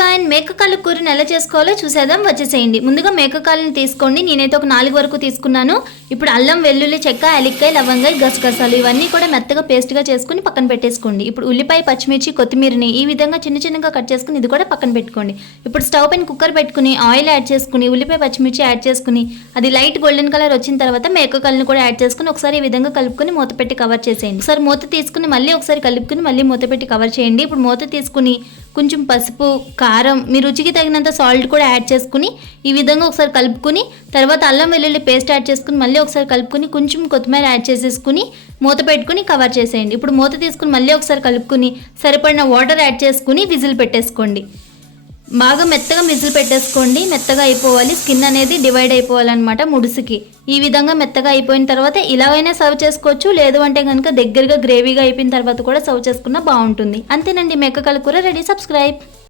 Everyone, మేకకాళ్ళ కూరని ఎలా చేసుకోవాలో చూసేద్దాం, వచ్చేసేయండి. ముందుగా మేకకాళ్ళని తీసుకోండి. నేనైతే ఒక 4 వరకు తీసుకున్నాను. ఇప్పుడు అల్లం, వెల్లుల్లి చెక్క, యాలక్కాయ, లవంగాయ, గసగసాలు ఇవన్నీ కూడా మెత్తగా పేస్ట్గా చేసుకుని పక్కన పెట్టేసుకోండి. ఇప్పుడు ఉల్లిపాయ, పచ్చిమిర్చి, కొత్తిమీరని ఈ విధంగా చిన్న చిన్నగా కట్ చేసుకుని ఇది కూడా పక్కన పెట్టుకోండి. ఇప్పుడు స్టవ్ పైన కుక్కర్ పెట్టుకుని ఆయిల్ యాడ్ చేసుకుని ఉల్లిపాయ, పచ్చిమిర్చి యాడ్ చేసుకుని అది లైట్ గోల్డెన్ కలర్ వచ్చిన తర్వాత మేకకాళ్ళని కూడా యాడ్ చేసుకుని ఒకసారి ఈ విధంగా కలుపుకొని మూత పెట్టి కవర్ చేసేయండి. ఒకసారి మూత తీసుకుని మళ్ళీ ఒకసారి కలుపుకుని మళ్ళీ మూత పెట్టి కవర్ చేయండి. ఇప్పుడు మూత తీసుకుని కొంచెం పసుపు, కారం, మీ రుచికి తగినంత సాల్ట్ కూడా యాడ్ చేసుకుని ఈ విధంగా ఒకసారి కలుపుకుని తర్వాత అల్లం వెల్లుల్లి పేస్ట్ యాడ్ చేసుకుని మళ్ళీ ఒకసారి కలుపుకుని కొంచెం కొత్తిమీర యాడ్ చేసేసుకుని మూత పెట్టుకుని కవర్ చేసేయండి. ఇప్పుడు మూత తీసుకుని మళ్ళీ ఒకసారి కలుపుకుని సరిపడిన వాటర్ యాడ్ చేసుకుని విజిల్ పెట్టేసుకోండి. బాగా మెత్తగా విజిల్ పెట్టేసుకోండి. మెత్తగా అయిపోవాలి, స్కిన్ అనేది డివైడ్ అయిపోవాలన్నమాట ముడుసుకి. ఈ విధంగా మెత్తగా అయిపోయిన తర్వాత ఇలాగైనా సర్వ్ చేసుకోవచ్చు, లేదు అంటే కనుక దగ్గరగా గ్రేవీగా అయిపోయిన తర్వాత కూడా సర్వ్ చేసుకున్నా బాగుంటుంది. అంతేనండి, మేకకాళ్ళ కూర రెడీ. సబ్స్క్రైబ్.